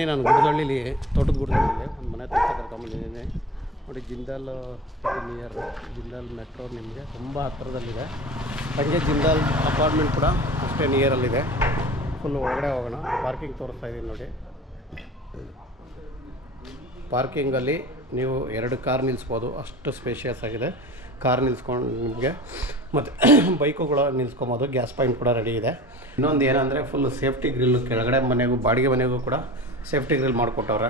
ನಾನು ಗುಡದಳ್ಳಿಲಿ ತೋಟದ ಗುಡದಳ್ಳಿಲಿ ಒಂದು ಮನೆ ತೋಟ ಕರ್ಕೊಂಬಂದಿದ್ದೀನಿ ನೋಡಿ. ಜಿಂದಾಲ್ ನಿಯರ್ ಜಿಂದಾಲ್ ಮೆಟ್ರೋ ನಿಮಗೆ ತುಂಬ ಹತ್ತಿರದಲ್ಲಿದೆ. ಹಾಗೆ ಜಿಂದಾಲ್ ಅಪಾರ್ಟ್ಮೆಂಟ್ ಕೂಡ ಅಷ್ಟೇ ನಿಯರಲ್ಲಿದೆ. ಫುಲ್ ಒಳಗಡೆ ಹೋಗೋಣ. ಪಾರ್ಕಿಂಗ್ ತೋರಿಸ್ತಾ ಇದ್ದೀನಿ ನೋಡಿ. ಪಾರ್ಕಿಂಗಲ್ಲಿ ನೀವು 2 ಕಾರ್ ನಿಲ್ಲಿಸ್ಬೋದು, ಅಷ್ಟು ಸ್ಪೇಷಿಯಸ್ ಆಗಿದೆ. ಕಾರ್ ನಿಲ್ಲಿಸ್ಕೊಂಡು ನಿಮಗೆ ಮತ್ತು ಬೈಕುಗಳು ನಿಲ್ಲಿಸ್ಕೊಬೋದು. ಗ್ಯಾಸ್ ಪಾಯಿಂಟ್ ಕೂಡ ರೆಡಿ ಇದೆ. ಇನ್ನೊಂದು ಏನಂದರೆ ಫುಲ್ ಸೇಫ್ಟಿ ಗ್ರಿಲ್ಲು ಕೆಳಗಡೆ ಮನೆಗೂ ಬಾಡಿಗೆ ಮನೆಗೂ ಕೂಡ ಸೇಫ್ಟಿ ಗ್ರಿಲ್ ಮಾಡಿಕೊಟ್ಟವ್ರೆ.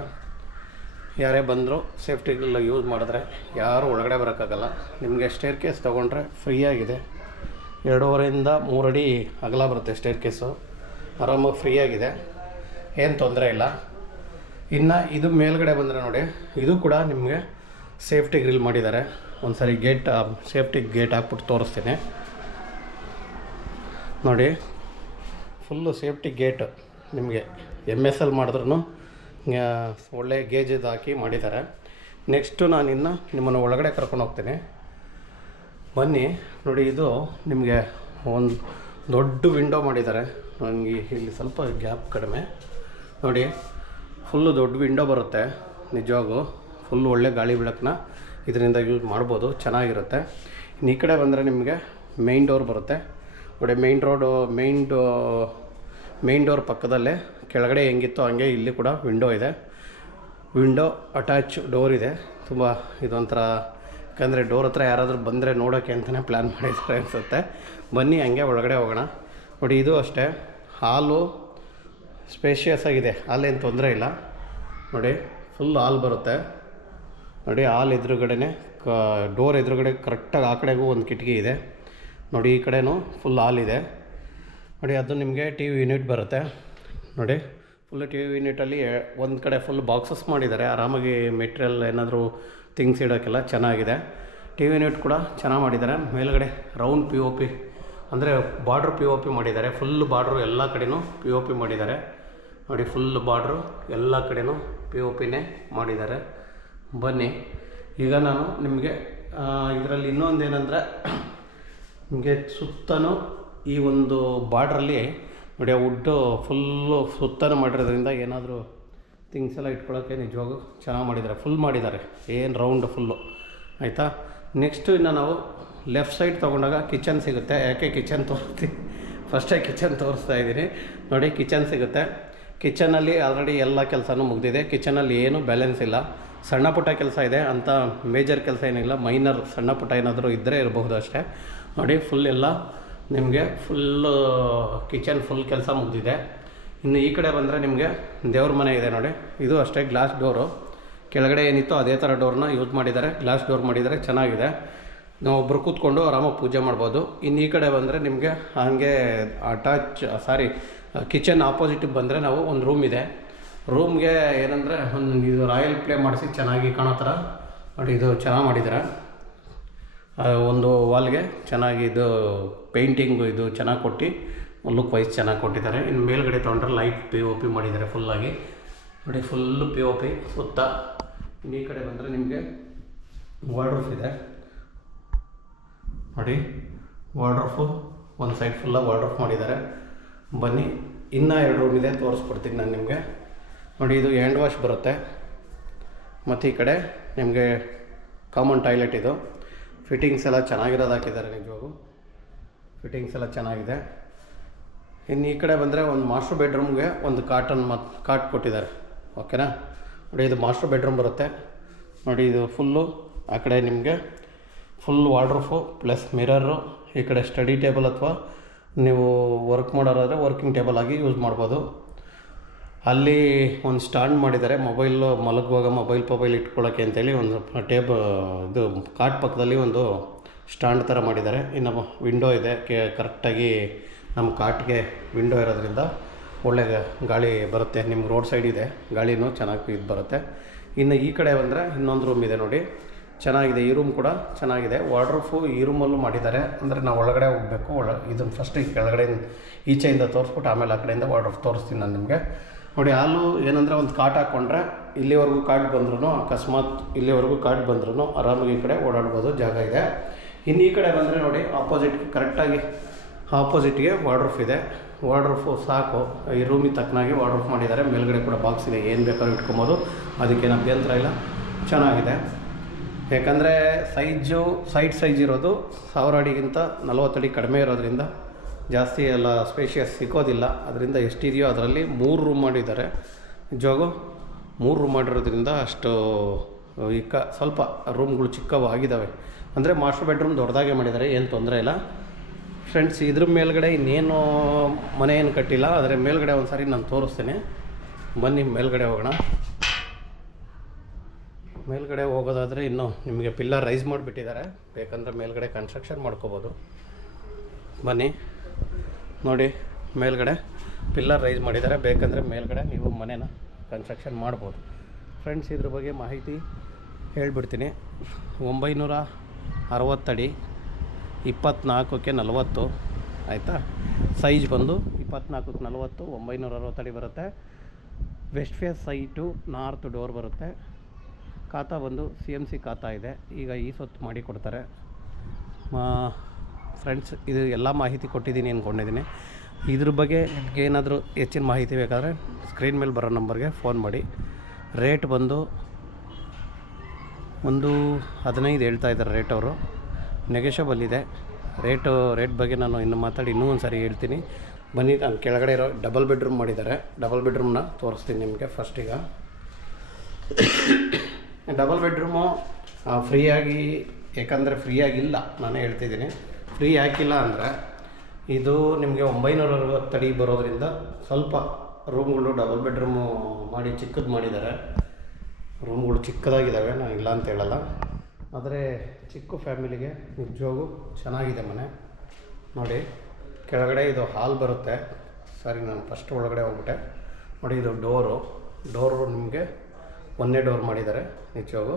ಯಾರೇ ಬಂದರೂ ಸೇಫ್ಟಿ ಗ್ರಿಲ್ ಯೂಸ್ ಮಾಡಿದ್ರೆ ಯಾರೂ ಒಳಗಡೆ ಬರೋಕ್ಕಾಗಲ್ಲ. ನಿಮಗೆ ಸ್ಟೇರ್ ಕೇಸ್ ತೊಗೊಂಡ್ರೆ ಫ್ರೀಯಾಗಿದೆ. 2.5 ಇಂದ 3 ಅಡಿ ಅಗಲ ಬರುತ್ತೆ ಸ್ಟೇರ್ ಕೇಸು. ಆರಾಮಾಗಿ ಫ್ರೀಯಾಗಿದೆ, ಏನು ತೊಂದರೆ ಇಲ್ಲ. ಇನ್ನು ಇದು ಮೇಲ್ಗಡೆ ಬಂದರೆ ನೋಡಿ, ಇದು ಕೂಡ ನಿಮಗೆ ಸೇಫ್ಟಿ ಗ್ರಿಲ್ ಮಾಡಿದ್ದಾರೆ. ಒಂದು ಸರಿ ಸೇಫ್ಟಿ ಗೇಟ್ ಹಾಕ್ಬಿಟ್ಟು ತೋರಿಸ್ತೀನಿ ನೋಡಿ. ಫುಲ್ಲು ಸೇಫ್ಟಿ ಗೇಟ್ ನಿಮಗೆ MSL ಮಾಡಿದ್ರೂ ಒಳ್ಳೆ ಗೇಜದು ಹಾಕಿ ಮಾಡಿದ್ದಾರೆ. ನೆಕ್ಸ್ಟು ನಾನಿನ್ನು ನಿಮ್ಮನ್ನು ಒಳಗಡೆ ಕರ್ಕೊಂಡು ಹೋಗ್ತೀನಿ, ಬನ್ನಿ ನೋಡಿ. ಇದು ನಿಮಗೆ ಒಂದು ದೊಡ್ಡ ವಿಂಡೋ ಮಾಡಿದ್ದಾರೆ. ನನಗೆ ಇಲ್ಲಿ ಸ್ವಲ್ಪ ಗ್ಯಾಪ್ ಕಡಿಮೆ ನೋಡಿ. ಫುಲ್ಲು ದೊಡ್ಡ ವಿಂಡೋ ಬರುತ್ತೆ. ನಿಜವಾಗೂ ಫುಲ್ಲು ಒಳ್ಳೆ ಗಾಳಿ ಬೆಳಕನ್ನ ಇದರಿಂದ ಯೂಸ್ ಮಾಡ್ಬೋದು, ಚೆನ್ನಾಗಿರುತ್ತೆ. ಇನ್ನು ಈ ಕಡೆ ಬಂದರೆ ನಿಮಗೆ ಮೇಯ್ನ್ ಡೋರ್ ಬರುತ್ತೆ ನೋಡಿ. ಮೇಯ್ನ್ ಡೋರ್ ಪಕ್ಕದಲ್ಲೇ ಕೆಳಗಡೆ ಹೆಂಗಿತ್ತು ಹಂಗೆ ಇಲ್ಲಿ ಕೂಡ ವಿಂಡೋ ಇದೆ. ವಿಂಡೋ ಅಟ್ಯಾಚ್ ಡೋರ್ ಇದೆ. ತುಂಬ ಇದೊಂಥರ, ಯಾಕಂದರೆ ಡೋರ್ ಹತ್ರ ಯಾರಾದರೂ ಬಂದರೆ ನೋಡೋಕ್ಕೆ ಅಂತಲೇ ಪ್ಲ್ಯಾನ್ ಮಾಡಿದ್ದಾರೆ ಅನಿಸುತ್ತೆ. ಬನ್ನಿ ಹಂಗೆ ಒಳಗಡೆ ಹೋಗೋಣ ನೋಡಿ. ಇದು ಅಷ್ಟೇ, ಹಾಲು ಸ್ಪೇಷಿಯಸ್ ಆಗಿದೆ, ಹಾಲೇನು ತೊಂದರೆ ಇಲ್ಲ ನೋಡಿ. ಫುಲ್ ಹಾಲ್ ಬರುತ್ತೆ ನೋಡಿ. ಹಾಲ್ ಎದುರುಗಡೆ ಡೋರ್ ಎದುರುಗಡೆ ಕರೆಕ್ಟಾಗಿ ಆ ಕಡೆಗೂ ಒಂದು ಕಿಟಕಿ ಇದೆ ನೋಡಿ. ಈ ಕಡೆನೂ ಫುಲ್ ಹಾಲ್ ಇದೆ ನೋಡಿ. ಅದು ನಿಮಗೆ TV ಯೂನಿಟ್ ಬರುತ್ತೆ ನೋಡಿ. ಫುಲ್ಲು TV ಯೂನಿಟಲ್ಲಿ ಒಂದು ಕಡೆ ಫುಲ್ ಬಾಕ್ಸಸ್ ಮಾಡಿದ್ದಾರೆ. ಆರಾಮಾಗಿ ಮೆಟೀರಿಯಲ್ ಏನಾದರೂ ಥಿಂಗ್ಸ್ ಇಡೋಕ್ಕೆಲ್ಲ ಚೆನ್ನಾಗಿದೆ. TV ಯೂನಿಟ್ ಕೂಡ ಚೆನ್ನಾಗಿ ಮಾಡಿದ್ದಾರೆ. ಮೇಲ್ಗಡೆ ರೌಂಡ್ POP ಅಂದರೆ ಬಾರ್ಡ್ರ್ POP ಮಾಡಿದ್ದಾರೆ. ಫುಲ್ ಬಾರ್ಡ್ರು ಎಲ್ಲ ಕಡೆನೂ POP ಮಾಡಿದ್ದಾರೆ ನೋಡಿ. ಫುಲ್ ಬಾರ್ಡ್ರು ಎಲ್ಲ ಕಡೆನೂ POPನೇ ಮಾಡಿದ್ದಾರೆ. ಬನ್ನಿ ಈಗ ನಾನು ನಿಮಗೆ ಇದರಲ್ಲಿ ಇನ್ನೊಂದೇನೆಂದರೆ, ನಿಮಗೆ ಸುತ್ತಲೂ ಈ ಒಂದು ಬಾರ್ಡ್ರಲ್ಲಿ ನೋಡಿ ವುಡ್ಡು ಫುಲ್ಲು ಸುತ್ತಲೂ ಮಾಡಿರೋದ್ರಿಂದ ಏನಾದರೂ ಥಿಂಗ್ಸ್ ಎಲ್ಲ ಇಟ್ಕೊಳ್ಳೋಕ್ಕೆ ನಿಜವಾಗೂ ಚೆನ್ನಾಗಿ ಮಾಡಿದ್ದಾರೆ. ಫುಲ್ ಮಾಡಿದ್ದಾರೆ, ಏನು ರೌಂಡ್ ಫುಲ್ಲು ಆಯಿತಾ. ನೆಕ್ಸ್ಟು ಇನ್ನು ನಾವು ಲೆಫ್ಟ್ ಸೈಡ್ ತೊಗೊಂಡಾಗ ಕಿಚನ್ ಸಿಗುತ್ತೆ. ಯಾಕೆ ಕಿಚನ್ ಫಸ್ಟೇ ಕಿಚನ್ ತೋರಿಸ್ತಾ ಇದ್ದೀನಿ ನೋಡಿ. ಕಿಚನ್ ಸಿಗುತ್ತೆ. ಕಿಚನಲ್ಲಿ ಆಲ್ರೆಡಿ ಎಲ್ಲ ಕೆಲಸನೂ ಮುಗಿದಿದೆ. ಕಿಚನಲ್ಲಿ ಏನೂ ಬ್ಯಾಲೆನ್ಸ್ ಇಲ್ಲ. ಸಣ್ಣ ಪುಟ್ಟ ಕೆಲಸ ಇದೆ, ಅಂಥ ಮೇಜರ್ ಕೆಲಸ ಏನಿಲ್ಲ. ಮೈನರ್ ಸಣ್ಣ ಪುಟ್ಟ ಏನಾದರೂ ಇದ್ದರೆ ಇರಬಹುದು ಅಷ್ಟೇ ನೋಡಿ. ಫುಲ್ ಎಲ್ಲ ನಿಮಗೆ ಫುಲ್ಲು ಕಿಚನ್ ಫುಲ್ ಕೆಲಸ ಮುಗಿದಿದೆ. ಇನ್ನು ಈ ಕಡೆ ಬಂದರೆ ನಿಮಗೆ ದೇವ್ರ ಮನೆ ಇದೆ ನೋಡಿ. ಇದು ಅಷ್ಟೇ ಗ್ಲಾಸ್ ಡೋರು. ಕೆಳಗಡೆ ಏನಿತ್ತು ಅದೇ ಥರ ಡೋರ್ನ ಯೂಸ್ ಮಾಡಿದ್ದಾರೆ. ಗ್ಲಾಸ್ ಡೋರ್ ಮಾಡಿದ್ದಾರೆ, ಚೆನ್ನಾಗಿದೆ. ನಾವು ಒಬ್ಬರು ಕೂತ್ಕೊಂಡು ಆರಾಮಾಗಿ ಪೂಜೆ ಮಾಡ್ಬೋದು. ಇನ್ನು ಈ ಕಡೆ ಬಂದರೆ ನಿಮಗೆ ಹಾಗೆ ಕಿಚನ್ ಆಪೋಸಿಟಿಗೆ ಬಂದರೆ ನಾವು ಒಂದು ರೂಮ್ ಇದೆ. ರೂಮ್ಗೆ ಏನಂದರೆ ಇದು ರಾಯಲ್ ಪ್ಲೇ ಮಾಡಿಸಿ ಚೆನ್ನಾಗಿ ಕಾಣೋ ಥರ ನೋಡಿ. ಇದು ಚೆನ್ನಾಗಿ ಮಾಡಿದ್ದಾರೆ. ಒಂದು ವಾಲ್ಗೆ ಚೆನ್ನಾಗಿ ಇದು ಪೇಂಟಿಂಗು ಇದು ಚೆನ್ನಾಗಿ ಕೊಟ್ಟು ಲುಕ್ ವೈಸ್ ಚೆನ್ನಾಗಿ ಕೊಟ್ಟಿದ್ದಾರೆ. ಇನ್ನು ಮೇಲ್ಗಡೆ ತೊಗೊಂಡ್ರೆ ಲೈಟ್ POP ಮಾಡಿದ್ದಾರೆ ಫುಲ್ಲಾಗಿ ನೋಡಿ. ಫುಲ್ಲು POP ಸುತ್ತ. ಇನ್ನು ಈ ಕಡೆ ಬಂದರೆ ನಿಮಗೆ ವಾರ್ಡ್ರೋಫ್ ಇದೆ ನೋಡಿ. ವಾರ್ಡ್ರೋಫು ಒಂದು ಸೈಡ್ ಫುಲ್ಲಾಗಿ ವಾರ್ಡ್ರೋಫ್ ಮಾಡಿದ್ದಾರೆ. ಬನ್ನಿ ಇನ್ನೂ 2 ರೂಮ್ ಇದೆ, ತೋರಿಸ್ಕೊಡ್ತೀನಿ ನಾನು ನಿಮಗೆ ನೋಡಿ. ಇದು ಹ್ಯಾಂಡ್ ವಾಶ್ ಬರುತ್ತೆ ಮತ್ತು ಈ ಕಡೆ ನಿಮಗೆ ಕಾಮನ್ ಟಾಯ್ಲೆಟ್. ಇದು ಫಿಟ್ಟಿಂಗ್ಸ್ ಎಲ್ಲ ಚೆನ್ನಾಗಿರೋದು ಹಾಕಿದ್ದಾರೆ. ನಿಜವಾಗೂ ಫಿಟ್ಟಿಂಗ್ಸ್ ಎಲ್ಲ ಚೆನ್ನಾಗಿದೆ. ಇನ್ನು ಈ ಕಡೆ ಬಂದರೆ ಒಂದು ಮಾಸ್ಟರ್ ಬೆಡ್ರೂಮ್ಗೆ ಒಂದು ಕಾಟ್ ಕೊಟ್ಟಿದ್ದಾರೆ. ಓಕೆನಾ ನೋಡಿ. ಇದು ಮಾಸ್ಟರ್ ಬೆಡ್ರೂಮ್ ಬರುತ್ತೆ ನೋಡಿ. ಇದು ಫುಲ್ಲು ಆ ಕಡೆ ನಿಮಗೆ ಫುಲ್ ವಾರ್ಡ್ರೋಫು ಪ್ಲಸ್ ಮಿರರು. ಈ ಕಡೆ ಸ್ಟಡಿ ಟೇಬಲ್ ಅಥವಾ ನೀವು ವರ್ಕ್ ಮಾಡೋರಾದರೆ ವರ್ಕಿಂಗ್ ಟೇಬಲ್ ಆಗಿ ಯೂಸ್ ಮಾಡ್ಬೋದು. ಅಲ್ಲಿ ಒಂದು ಸ್ಟ್ಯಾಂಡ್ ಮಾಡಿದ್ದಾರೆ, ಮಲಗುವಾಗ ಮೊಬೈಲ್ ಇಟ್ಕೊಳ್ಳೋಕ್ಕೆ ಅಂತೇಳಿ ಒಂದು ಇದು ಕಾಟ್ ಪಕ್ಕದಲ್ಲಿ ಒಂದು ಸ್ಟ್ಯಾಂಡ್ ಥರ ಮಾಡಿದ್ದಾರೆ. ಇನ್ನು ವಿಂಡೋ ಇದೆ, ಕರೆಕ್ಟಾಗಿ ನಮ್ಮ ಕಾಟ್ಗೆ ವಿಂಡೋ ಇರೋದ್ರಿಂದ ಒಳ್ಳೆ ಗಾಳಿ ಬರುತ್ತೆ. ನಿಮ್ಗೆ ರೋಡ್ ಸೈಡ್ ಇದೆ, ಗಾಳಿನೂ ಚೆನ್ನಾಗಿ ಇದು ಬರುತ್ತೆ. ಇನ್ನು ಈ ಕಡೆ ಬಂದರೆ ಇನ್ನೊಂದು ರೂಮ್ ಇದೆ ನೋಡಿ, ಚೆನ್ನಾಗಿದೆ. ಈ ರೂಮ್ ಕೂಡ ಚೆನ್ನಾಗಿದೆ. ವಾರ್ಡ್ರೋಫು ಈ ರೂಮಲ್ಲೂ ಮಾಡಿದ್ದಾರೆ. ಅಂದರೆ ನಾವು ಒಳಗಡೆ ಹೋಗಬೇಕು. ಇದನ್ನು ಫಸ್ಟ್ ಕೆಳಗಡೆ ಈಚೆಯಿಂದ ತೋರಿಸ್ಬಿಟ್ಟು ಆಮೇಲೆ ಆ ಕಡೆಯಿಂದ ವಾರ್ಡ್ರೋಫ್ ತೋರಿಸ್ತೀನಿ ನಾನು ನಿಮಗೆ ನೋಡಿ. ಹಾಲು ಏನಂದರೆ ಒಂದು ಕಾಟ್ ಹಾಕ್ಕೊಂಡ್ರೆ ಇಲ್ಲಿವರೆಗೂ ಕಾಟ್ ಬಂದ್ರೂ, ಅಕಸ್ಮಾತ್ ಇಲ್ಲಿವರೆಗೂ ಕಾಟ್ ಬಂದ್ರೂ ಆರಾಮಾಗಿ ಈ ಕಡೆ ಓಡಾಡ್ಬೋದು, ಜಾಗ ಇದೆ. ಇನ್ನು ಈ ಕಡೆ ಬಂದರೆ ನೋಡಿ ಆಪೋಸಿಟ್ ಕರೆಕ್ಟಾಗಿ ಆಪೋಸಿಟ್ಗೆ ವಾರ್ಡ್ರೋಫ್ ಇದೆ. ವಾರ್ಡ್ರೋಫು ಸಾಕು, ಈ ರೂಮಿಗೆ ತಕ್ಕನಾಗಿ ವಾರ್ಡ್ರೋಫ್ ಮಾಡಿದ್ದಾರೆ. ಮೇಲ್ಗಡೆ ಕೂಡ ಬಾಕ್ಸ್ ಇದೆ, ಏನು ಬೇಕಾದ್ರೂ ಇಟ್ಕೊಬೋದು, ಅದಕ್ಕೇನು ಅಭ್ಯಂತರ ಇಲ್ಲ, ಚೆನ್ನಾಗಿದೆ. ಯಾಕಂದರೆ ಸೈಡ್ ಸೈಜ್ ಇರೋದು 1000 ಅಡಿಗಿಂತ 40 ಅಡಿ ಕಡಿಮೆ ಇರೋದ್ರಿಂದ ಜಾಸ್ತಿ ಎಲ್ಲ ಸ್ಪೇಷಿಯಸ್ ಸಿಗೋದಿಲ್ಲ. ಅದರಿಂದ ಎಷ್ಟಿದೆಯೋ ಅದರಲ್ಲಿ 3 ರೂಮ್ ಮಾಡಿದ್ದಾರೆ. ನಿಜವಾಗೂ 3 ರೂಮ್ ಮಾಡಿರೋದ್ರಿಂದ ಅಷ್ಟು ಸ್ವಲ್ಪ ರೂಮ್ಗಳು ಚಿಕ್ಕವಾಗಿದ್ದಾವೆ. ಅಂದರೆ ಮಾಸ್ಟರ್ ಬೆಡ್ರೂಮ್ ದೊಡ್ಡದಾಗೆ ಮಾಡಿದ್ದಾರೆ, ಏನು ತೊಂದರೆ ಇಲ್ಲ ಫ್ರೆಂಡ್ಸ್. ಇದ್ರ ಮೇಲ್ಗಡೆ ಇನ್ನೇನು ಮನೆ ಏನು ಕಟ್ಟಿಲ್ಲ, ಆದರೆ ಮೇಲ್ಗಡೆ ಒಂದು ಸಾರಿ ನಾನು ತೋರಿಸ್ತೇನೆ, ಬನ್ನಿ ಮೇಲ್ಗಡೆ ಹೋಗೋಣ. ಮೇಲ್ಗಡೆ ಹೋಗೋದಾದರೆ ಇನ್ನೂ ನಿಮಗೆ ಪಿಲ್ಲರ್ ರೈಸ್ ಮಾಡಿಬಿಟ್ಟಿದ್ದಾರೆ, ಬೇಕಂದರೆ ಮೇಲ್ಗಡೆ ಕನ್ಸ್ಟ್ರಕ್ಷನ್ ಮಾಡ್ಕೋಬೋದು. ಬನ್ನಿ ನೋಡಿ, ಮೇಲ್ಗಡೆ ಪಿಲ್ಲರ್ ರೈಸ್ ಮಾಡಿದ್ದಾರೆ, ಬೇಕಂದರೆ ಮೇಲ್ಗಡೆ ನೀವು ಮನೇನ ಕನ್ಸ್ಟ್ರಕ್ಷನ್ ಮಾಡ್ಬೋದು. ಫ್ರೆಂಡ್ಸ್, ಇದ್ರ ಬಗ್ಗೆ ಮಾಹಿತಿ ಹೇಳ್ಬಿಡ್ತೀನಿ. 960 ಅಡಿ 24ಕ್ಕೆ 40 ಆಯಿತಾ. ಸೈಜ್ ಬಂದು 24ಕ್ಕೆ 40, 960 ಅಡಿ ಬರುತ್ತೆ. West face site north door ಬರುತ್ತೆ. ಖಾತಾ ಬಂದು CMC ಖಾತಾ ಇದೆ, ಈಗ ಈ ಸೊತ್ತು ಮಾಡಿ ಕೊಡ್ತಾರೆ. ಫ್ರೆಂಡ್ಸ್, ಇದು ಎಲ್ಲ ಮಾಹಿತಿ ಕೊಟ್ಟಿದ್ದೀನಿ ಅಂದ್ಕೊಂಡಿದ್ದೀನಿ. ಇದ್ರ ಬಗ್ಗೆ ಏನಾದರೂ ಹೆಚ್ಚಿನ ಮಾಹಿತಿ ಬೇಕಾದರೆ ಸ್ಕ್ರೀನ್ ಮೇಲೆ ಬರೋ ನಂಬರ್ಗೆ ಫೋನ್ ಮಾಡಿ. ರೇಟ್ ಬಂದು 1.15 ಹೇಳ್ತಾ ಇದ್ದಾರೆ ರೇಟ್. ಅವರು ನೆಗೆಷಬಲ್ ಇದೆ ರೇಟ್ ಬಗ್ಗೆ ನಾನು ಇನ್ನು ಮಾತಾಡಿ ಇನ್ನೂ ಒಂದು ಸಾರಿ ಹೇಳ್ತೀನಿ. ಬನ್ನಿ, ನಾನು ಕೆಳಗಡೆ ಇರೋ ಡಬಲ್ ಬೆಡ್ರೂಮ್ ಮಾಡಿದ್ದಾರೆ, ಡಬಲ್ ಬೆಡ್ರೂಮ್ನ ತೋರಿಸ್ತೀನಿ ನಿಮಗೆ. ಫಸ್ಟೀಗ ಡಬಲ್ ಬೆಡ್ರೂಮು ಫ್ರೀಯಾಗಿ, ಯಾಕಂದರೆ ಫ್ರೀಯಾಗಿಲ್ಲ, ನಾನೇ ಹೇಳ್ತಿದ್ದೀನಿ. ಫ್ರೀ ಹಾಕಿಲ್ಲ ಅಂದರೆ ಇದು ನಿಮಗೆ 960 ಅಡಿ ಬರೋದ್ರಿಂದ ಸ್ವಲ್ಪ ರೂಮ್ಗಳು ಡಬಲ್ ಬೆಡ್ರೂಮು ಮಾಡಿ ಚಿಕ್ಕದು ಮಾಡಿದ್ದಾರೆ. ರೂಮ್ಗಳು ಚಿಕ್ಕದಾಗಿದ್ದಾವೆ, ನಾನು ಇಲ್ಲ ಅಂತ ಹೇಳಲ್ಲ, ಆದರೆ ಚಿಕ್ಕ ಫ್ಯಾಮಿಲಿಗೆ ನಿಜವಾಗೂ ಚೆನ್ನಾಗಿದೆ ಮನೆ. ನೋಡಿ, ಕೆಳಗಡೆ ಇದು ಹಾಲ್ ಬರುತ್ತೆ. ಸರಿ, ನಾನು ಫಸ್ಟ್ ಒಳಗಡೆ ಹೋಗ್ಬಿಟ್ಟೆ. ನೋಡಿ, ಇದು ಡೋರು ನಿಮಗೆ ಒಂದೇ ಡೋರ್ ಮಾಡಿದ್ದಾರೆ. ನಿಜವಾಗೂ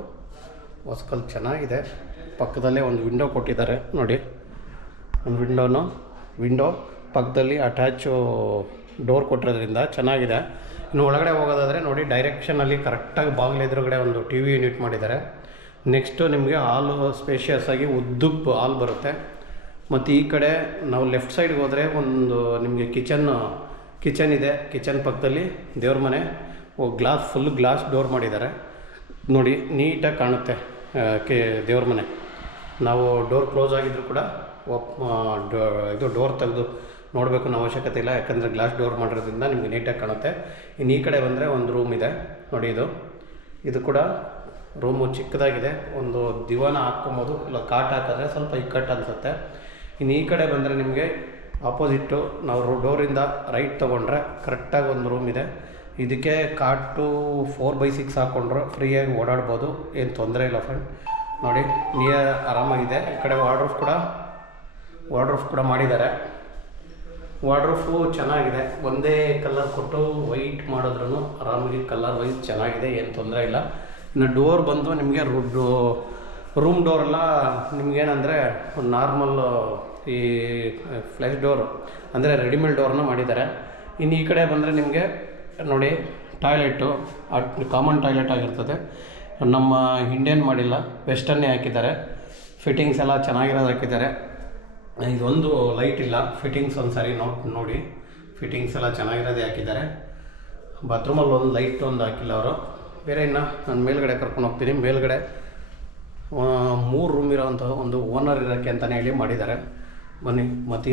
ಹೊಸ್ಕಲ್ ಚೆನ್ನಾಗಿದೆ. ಪಕ್ಕದಲ್ಲೇ ಒಂದು ವಿಂಡೋ ಕೊಟ್ಟಿದ್ದಾರೆ ನೋಡಿ, ಒಂದು ವಿಂಡೋ ಪಕ್ಕದಲ್ಲಿ ಅಟ್ಯಾಚು ಡೋರ್ ಕೊಟ್ಟಿರೋದ್ರಿಂದ ಚೆನ್ನಾಗಿದೆ. ಇನ್ನು ಒಳಗಡೆ ಹೋಗೋದಾದರೆ ನೋಡಿ, ಡೈರೆಕ್ಷನಲ್ಲಿ ಕರೆಕ್ಟಾಗಿ ಬಾಗಿಲು ಎದುರುಗಡೆ ಒಂದು TV ಯೂನಿಟ್ ಮಾಡಿದ್ದಾರೆ. ನೆಕ್ಸ್ಟು ನಿಮಗೆ ಹಾಲು ಸ್ಪೇಷಿಯಸ್ ಆಗಿ ಉದ್ದಕ್ಕೆ ಹಾಲ್ ಬರುತ್ತೆ. ಮತ್ತು ಈ ಕಡೆ ನಾವು ಲೆಫ್ಟ್ ಸೈಡ್ಗೆ ಹೋದರೆ ಒಂದು ನಿಮಗೆ ಕಿಚನ್ ಇದೆ. ಕಿಚನ್ ಪಕ್ಕದಲ್ಲಿ ದೇವ್ರ ಮನೆ, ಫುಲ್ ಗ್ಲಾಸ್ ಡೋರ್ ಮಾಡಿದ್ದಾರೆ. ನೋಡಿ, ನೀಟಾಗಿ ಕಾಣುತ್ತೆ ದೇವ್ರ ಮನೆ. ನಾವು ಡೋರ್ ಕ್ಲೋಸ್ ಆಗಿದ್ರು ಕೂಡ ಇದು ಡೋರ್ ತೆಗೆದು ನೋಡಬೇಕು ಅನ್ನೋ ಅವಶ್ಯಕತೆ ಇಲ್ಲ, ಯಾಕಂದರೆ ಗ್ಲಾಸ್ ಡೋರ್ ಮಾಡಿರೋದ್ರಿಂದ ನಿಮಗೆ ನೀಟಾಗಿ ಕಾಣುತ್ತೆ. ಇನ್ನು ಈ ಕಡೆ ಬಂದರೆ ಒಂದು ರೂಮ್ ಇದೆ ನೋಡಿ, ಇದು ಕೂಡ ರೂಮು ಚಿಕ್ಕದಾಗಿದೆ. ಒಂದು ದಿವಾನ ಹಾಕ್ಕೊಬೋದು, ಇಲ್ಲ ಕಾಟ್ ಹಾಕಿದ್ರೆ ಸ್ವಲ್ಪ ಇಕ್ಕಟ್ಟು ಅನಿಸುತ್ತೆ. ಇನ್ನು ಈ ಕಡೆ ಬಂದರೆ ನಿಮಗೆ ಆಪೋಸಿಟ್ಟು ನಾವು ಡೋರಿಂದ ರೈಟ್ ತೊಗೊಂಡ್ರೆ ಕರೆಕ್ಟಾಗಿ ಒಂದು ರೂಮ್ ಇದೆ. ಇದಕ್ಕೆ ಕಾಟು 4x6 ಹಾಕ್ಕೊಂಡ್ರೆ ಫ್ರೀಯಾಗಿ ಓಡಾಡ್ಬೋದು, ಏನು ತೊಂದರೆ ಇಲ್ಲ ಫ್ರೆಂಡ್. ನೋಡಿ, ಆರಾಮಾಗಿದೆ. ಈ ಕಡೆ ವಾರ್ಡ್ರೋಫ್ ಕೂಡ ಮಾಡಿದ್ದಾರೆ. ವಾರ್ಡ್ರೋಫು ಚೆನ್ನಾಗಿದೆ, ಒಂದೇ ಕಲರ್ ಕೊಟ್ಟು ವೈಟ್ ಮಾಡಿದ್ರೂ ಆರಾಮಾಗಿ ಕಲರ್ ವೈಸ್ ಚೆನ್ನಾಗಿದೆ, ಏನು ತೊಂದರೆ ಇಲ್ಲ. ಇನ್ನು ಡೋರ್ ಬಂದು ನಿಮಗೆ ರೂಮ್ ಡೋರೆಲ್ಲ ನಿಮಗೇನಂದರೆ ನಾರ್ಮಲ್ ಈ ಫ್ಲೆಶ್ ಡೋರು ಅಂದರೆ ರೆಡಿಮೇಡ್ ಡೋರ್ನ ಮಾಡಿದ್ದಾರೆ. ಇನ್ನು ಈ ಕಡೆ ಬಂದರೆ ನಿಮಗೆ ನೋಡಿ, ಟಾಯ್ಲೆಟು ಕಾಮನ್ ಟಾಯ್ಲೆಟ್ ಆಗಿರ್ತದೆ. ನಮ್ಮ ಇಂಡಿಯನ್ ಮಾಡಿಲ್ಲ, ವೆಸ್ಟರ್ನೇ ಹಾಕಿದ್ದಾರೆ. ಫಿಟ್ಟಿಂಗ್ಸ್ ಎಲ್ಲ ಚೆನ್ನಾಗಿರೋದು ಹಾಕಿದ್ದಾರೆ. ಇದೊಂದು ಲೈಟ್ ಇಲ್ಲ, ಫಿಟ್ಟಿಂಗ್ಸ್ ಒಂದು ಸಾರಿ ನೋಡಿ, ಫಿಟ್ಟಿಂಗ್ಸ್ ಎಲ್ಲ ಚೆನ್ನಾಗಿರೋದೇ ಹಾಕಿದ್ದಾರೆ. ಬಾತ್ರೂಮಲ್ಲಿ ಒಂದು ಲೈಟ್ ಹಾಕಿಲ್ಲ ಅವರು. ಬೇರೆ ಇನ್ನು ನಾನು ಮೇಲ್ಗಡೆ ಕರ್ಕೊಂಡು ಹೋಗ್ತೀನಿ. ಮೇಲ್ಗಡೆ 3 ರೂಮ್ ಇರೋವಂಥ ಒಂದು ಓನರ್ ಇರೋಕ್ಕೆ ಅಂತಲೇ ಹೇಳಿ ಮಾಡಿದ್ದಾರೆ. ಬನ್ನಿ, ಮತ್ತು